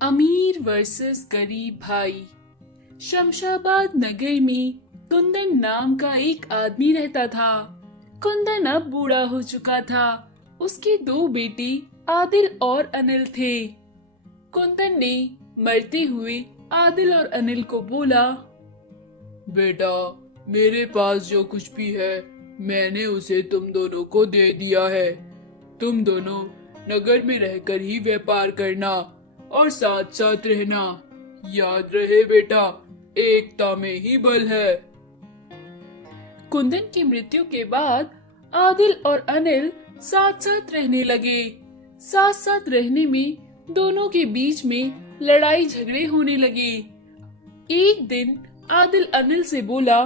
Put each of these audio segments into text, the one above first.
अमीर वर्सेस गरीब भाई। शमशाबाद नगर में कुंदन नाम का एक आदमी रहता था। कुंदन अब बूढ़ा हो चुका था। उसके दो बेटे आदिल और अनिल थे। कुंदन ने मरते हुए आदिल और अनिल को बोला, बेटा, मेरे पास जो कुछ भी है मैंने उसे तुम दोनों को दे दिया है। तुम दोनों नगर में रहकर ही व्यापार करना और साथ साथ रहना। याद रहे बेटा, एकता में ही बल है। कुंदन की मृत्यु के बाद आदिल और अनिल साथ साथ रहने लगे। साथ साथ रहने में दोनों के बीच में लड़ाई झगड़े होने लगे। एक दिन आदिल अनिल से बोला,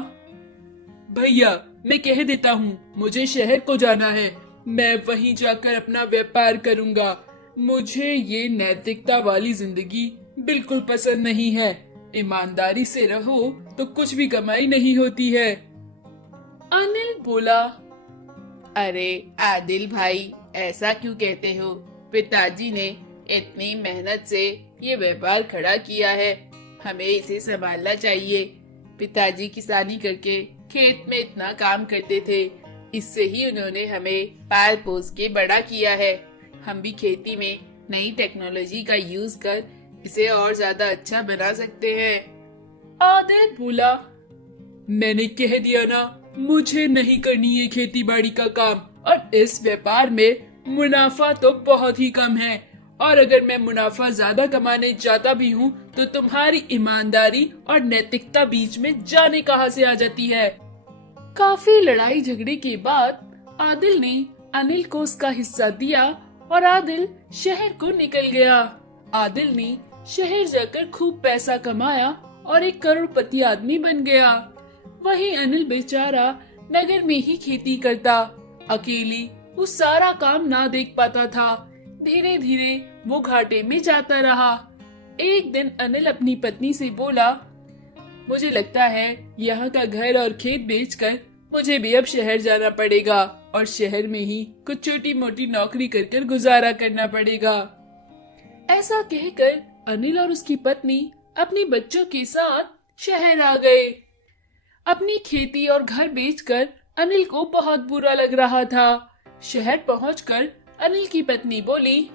भैया, मैं कह देता हूँ, मुझे शहर को जाना है। मैं वहीं जाकर अपना व्यापार करूँगा। मुझे ये नैतिकता वाली जिंदगी बिल्कुल पसंद नहीं है। ईमानदारी से रहो तो कुछ भी कमाई नहीं होती है। अनिल बोला, अरे आदिल भाई, ऐसा क्यों कहते हो? पिताजी ने इतनी मेहनत से ये व्यापार खड़ा किया है, हमें इसे संभालना चाहिए। पिताजी किसानी करके खेत में इतना काम करते थे, इससे ही उन्होंने हमें पाल पोस के बड़ा किया है। हम भी खेती में नई टेक्नोलॉजी का यूज कर इसे और ज्यादा अच्छा बना सकते हैं। आदिल बोला, मैंने कह दिया ना, मुझे नहीं करनी है खेती बाड़ी का काम, और इस व्यापार में मुनाफा तो बहुत ही कम है। और अगर मैं मुनाफा ज्यादा कमाने जाता भी हूँ तो तुम्हारी ईमानदारी और नैतिकता बीच में जाने कहाँ से आ जाती है। काफी लड़ाई झगड़े के बाद आदिल ने अनिल को उसका हिस्सा दिया और आदिल शहर को निकल गया। आदिल ने शहर जाकर खूब पैसा कमाया और एक करोड़पति आदमी बन गया। वहीं अनिल बेचारा नगर में ही खेती करता। अकेली वो सारा काम ना देख पाता था। धीरे धीरे वो घाटे में जाता रहा। एक दिन अनिल अपनी पत्नी से बोला, मुझे लगता है यहाँ का घर और खेत बेचकर मुझे भी अब शहर जाना पड़ेगा और शहर में ही कुछ छोटी मोटी नौकरी कर गुजारा करना पड़ेगा। ऐसा कहकर अनिल और उसकी पत्नी अपने बच्चों के साथ शहर आ गए। अपनी खेती और घर बेचकर अनिल को बहुत बुरा लग रहा था। शहर पहुंचकर अनिल की पत्नी बोली,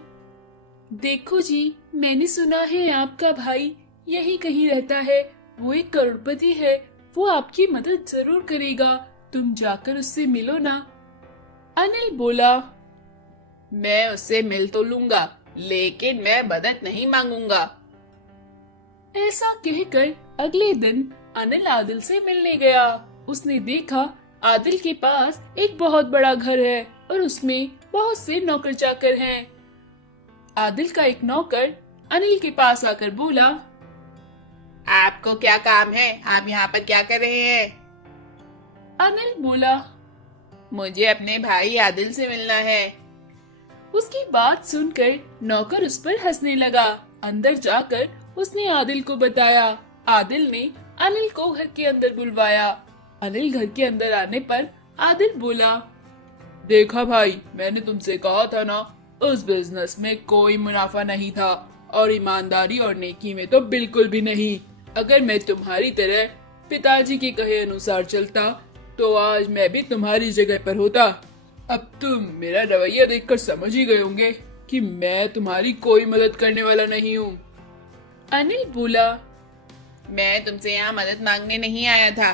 देखो जी, मैंने सुना है आपका भाई यही कहीं रहता है। वो एक करोड़पति है, वो आपकी मदद जरूर करेगा। तुम जाकर उससे मिलो ना। अनिल बोला, मैं उससे मिल तो लूंगा, लेकिन मैं मदद नहीं मांगूंगा। ऐसा कहकर अगले दिन अनिल आदिल से मिलने गया। उसने देखा आदिल के पास एक बहुत बड़ा घर है और उसमें बहुत से नौकर चाकर हैं। आदिल का एक नौकर अनिल के पास आकर बोला, आपको क्या काम है? आप यहाँ पर क्या कर रहे हैं? अनिल बोला, मुझे अपने भाई आदिल से मिलना है। उसकी बात सुनकर नौकर उस पर हंसने लगा। अंदर जाकर उसने आदिल को बताया। आदिल ने अनिल को घर के अंदर बुलवाया। अनिल घर के अंदर आने पर आदिल बोला, देखा भाई, मैंने तुमसे कहा था ना, उस बिजनेस में कोई मुनाफा नहीं था और ईमानदारी और नेकी में तो बिल्कुल भी नहीं। अगर मैं तुम्हारी तरह पिताजी के कहे अनुसार चलता तो आज मैं भी तुम्हारी जगह पर होता। अब तुम मेरा रवैया देखकर समझ ही गए होंगे कि मैं तुम्हारी कोई मदद करने वाला नहीं हूँ। अनिल बोला, मैं तुमसे यहाँ मदद मांगने नहीं आया था।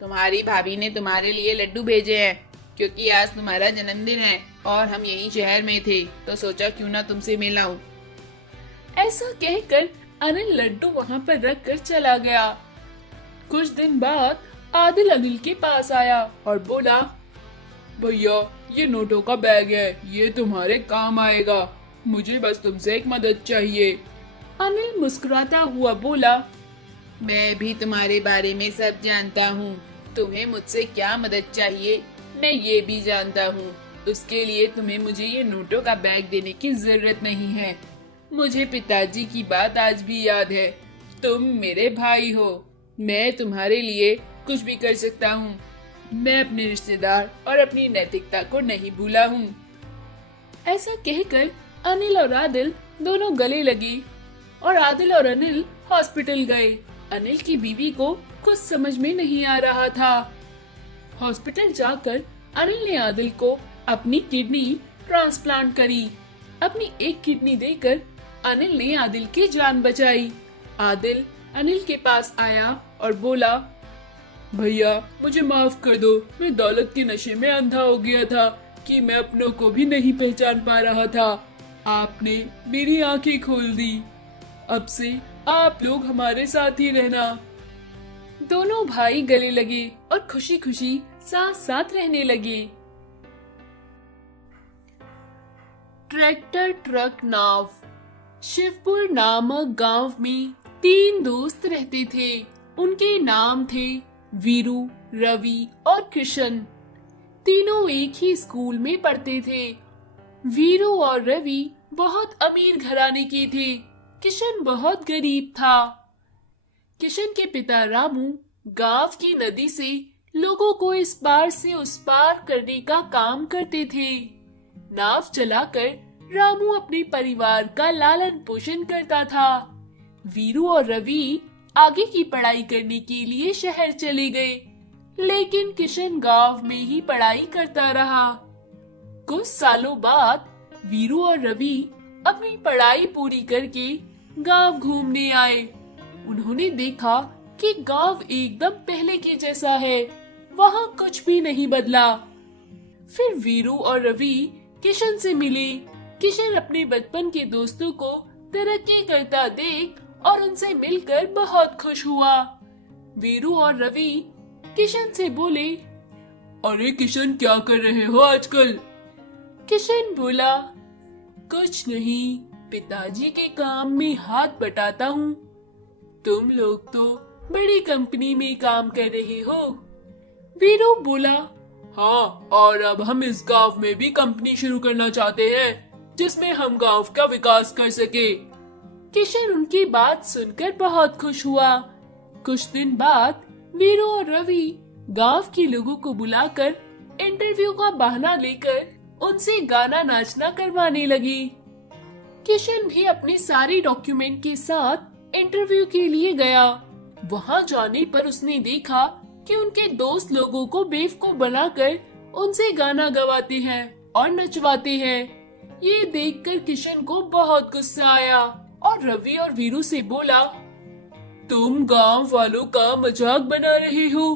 तुम्हारी भाभी ने तुम्हारे लिए लड्डू भेजे हैं क्योंकि आज तुम्हारा जन्मदिन है और हम यही शहर में थे, तो सोचा क्यों ना तुमसे मिलाऊं। ऐसा कहकर अनिल लड्डू वहाँ पर रख कर चला गया। कुछ दिन बाद आदिल अनिल के पास आया और बोला, भैया, ये नोटों का बैग है, ये तुम्हारे काम आएगा। मुझे बस तुमसे एक मदद चाहिए। अनिल मुस्कुराता हुआ बोला, मैं भी तुम्हारे बारे में सब जानता हूँ। तुम्हें मुझसे क्या मदद चाहिए मैं ये भी जानता हूँ। उसके लिए तुम्हें मुझे ये नोटों का बैग देने की जरूरत नहीं है। मुझे पिताजी की बात आज भी याद है। तुम मेरे भाई हो, मैं तुम्हारे लिए कुछ भी कर सकता हूँ। मैं अपने रिश्तेदार और अपनी नैतिकता को नहीं भूला हूँ। ऐसा कहकर अनिल और आदिल दोनों गले लगे और आदिल और अनिल हॉस्पिटल गए। अनिल की बीवी को कुछ समझ में नहीं आ रहा था। हॉस्पिटल जाकर अनिल ने आदिल को अपनी किडनी ट्रांसप्लांट करी। अपनी एक किडनी देकर अनिल ने आदिल की जान बचाई। आदिल अनिल के पास आया और बोला, भैया मुझे माफ कर दो, मैं दौलत के नशे में अंधा हो गया था कि मैं अपनों को भी नहीं पहचान पा रहा था। आपने मेरी आंखें खोल दी। अब से आप लोग हमारे साथ ही रहना। दोनों भाई गले लगे और खुशी खुशी साथ साथ रहने लगे। ट्रैक्टर ट्रक नाव। शिवपुर नामक गांव में 3 दोस्त रहते थे। उनके नाम थे वीरू, रवि और किशन। तीनों एक ही स्कूल में पढ़ते थे। वीरू और रवि बहुत अमीर घराने के थे। किशन बहुत गरीब था। किशन के पिता रामू गांव की नदी से लोगों को इस पार से उस पार करने का काम करते थे। नाव चलाकर रामू अपने परिवार का लालन पोषण करता था। वीरू और रवि आगे की पढ़ाई करने के लिए शहर चले गए, लेकिन किशन गांव में ही पढ़ाई करता रहा। कुछ सालों बाद वीरू और रवि अपनी पढ़ाई पूरी करके गांव घूमने आए। उन्होंने देखा कि गांव एकदम पहले के जैसा है, वहाँ कुछ भी नहीं बदला। फिर वीरू और रवि किशन से मिले। किशन अपने बचपन के दोस्तों को तरक्की करता देख और उनसे मिलकर बहुत खुश हुआ। वीरू और रवि किशन से बोले, अरे किशन क्या कर रहे हो आजकल? किशन बोला, कुछ नहीं, पिताजी के काम में हाथ बटाता हूँ। तुम लोग तो बड़ी कंपनी में काम कर रहे हो। वीरू बोला, हाँ, और अब हम इस गांव में भी कंपनी शुरू करना चाहते हैं जिसमें हम गांव का विकास कर सके। किशन उनकी बात सुनकर बहुत खुश हुआ। कुछ दिन बाद वीरू और रवि गांव के लोगों को बुलाकर इंटरव्यू का बहाना लेकर उनसे गाना नाचना करवाने लगी। किशन भी अपने सारे डॉक्यूमेंट के साथ इंटरव्यू के लिए गया। वहां जाने पर उसने देखा कि उनके दोस्त लोगों को बेवकूफ बनाकर उनसे गाना गवाते हैं और नचवाते हैं। ये देखकर किशन को बहुत गुस्सा आया और रवि और वीरू से बोला, तुम गांव वालों का मजाक बना रहे हो,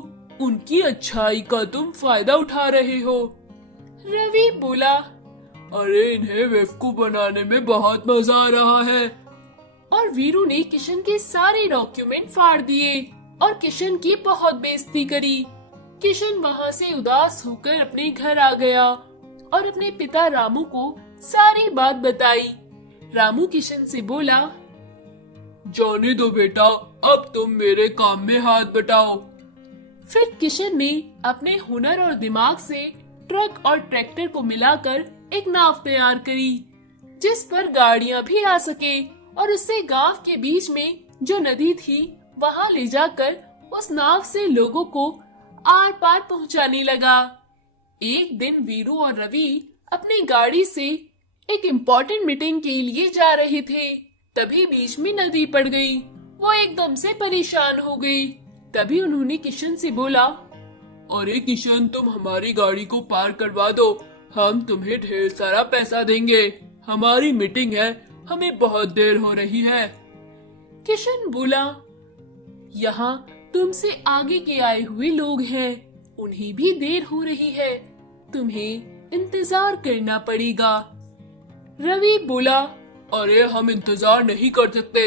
उनकी अच्छाई का तुम फायदा उठा रहे हो। रवि बोला, अरे इन्हें बेवकूफ बनाने में बहुत मजा आ रहा है। और वीरू ने किशन के सारे डॉक्यूमेंट फाड़ दिए और किशन की बहुत बेइज्जती करी। किशन वहाँ से उदास होकर अपने घर आ गया और अपने पिता रामू को सारी बात बताई। रामू किशन से बोला, जाने दो बेटा, अब तुम मेरे काम में हाथ बटाओ। फिर किशन ने अपने हुनर और दिमाग से ट्रक और ट्रैक्टर को मिलाकर एक नाव तैयार करी जिस पर गाड़ियां भी आ सके, और उससे गांव के बीच में जो नदी थी वहां ले जाकर उस नाव से लोगों को आर पार पहुंचाने लगा। एक दिन वीरू और रवि अपनी गाड़ी से एक इम्पोर्टेंट मीटिंग के लिए जा रहे थे। तभी बीच में नदी पड़ गई। वो एकदम से परेशान हो गई। तभी उन्होंने किशन से बोला, अरे किशन, तुम हमारी गाड़ी को पार करवा दो, हम तुम्हें ढेर सारा पैसा देंगे। हमारी मीटिंग है, हमें बहुत देर हो रही है। किशन बोला, यहाँ तुमसे आगे के आए हुए लोग हैं, उन्हें भी देर हो रही है, तुम्हें इंतजार करना पड़ेगा। रवि बोला, अरे हम इंतजार नहीं कर सकते,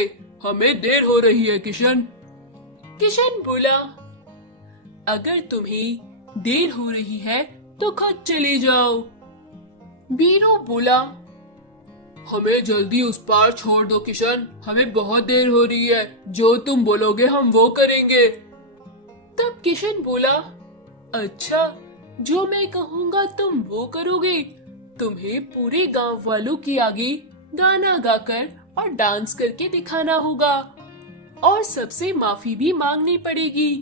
हमें देर हो रही है किशन। किशन बोला, अगर तुम्हें देर हो रही है तो खुद चले जाओ। वीरू बोला, हमें जल्दी उस पार छोड़ दो किशन, हमें बहुत देर हो रही है, जो तुम बोलोगे हम वो करेंगे। तब किशन बोला, अच्छा, जो मैं कहूँगा तुम वो करोगे। तुम्हें पूरे गांव वालों के आगे गाना गाकर और डांस करके दिखाना होगा और सबसे माफी भी मांगनी पड़ेगी।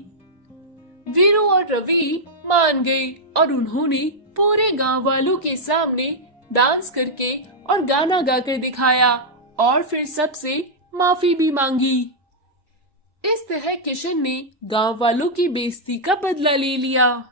वीरू और रवि मान गए और उन्होंने पूरे गांव वालों के सामने डांस करके और गाना गाकर दिखाया और फिर सबसे माफी भी मांगी। इस तरह किशन ने गांव वालों की बेइज्जती का बदला ले लिया।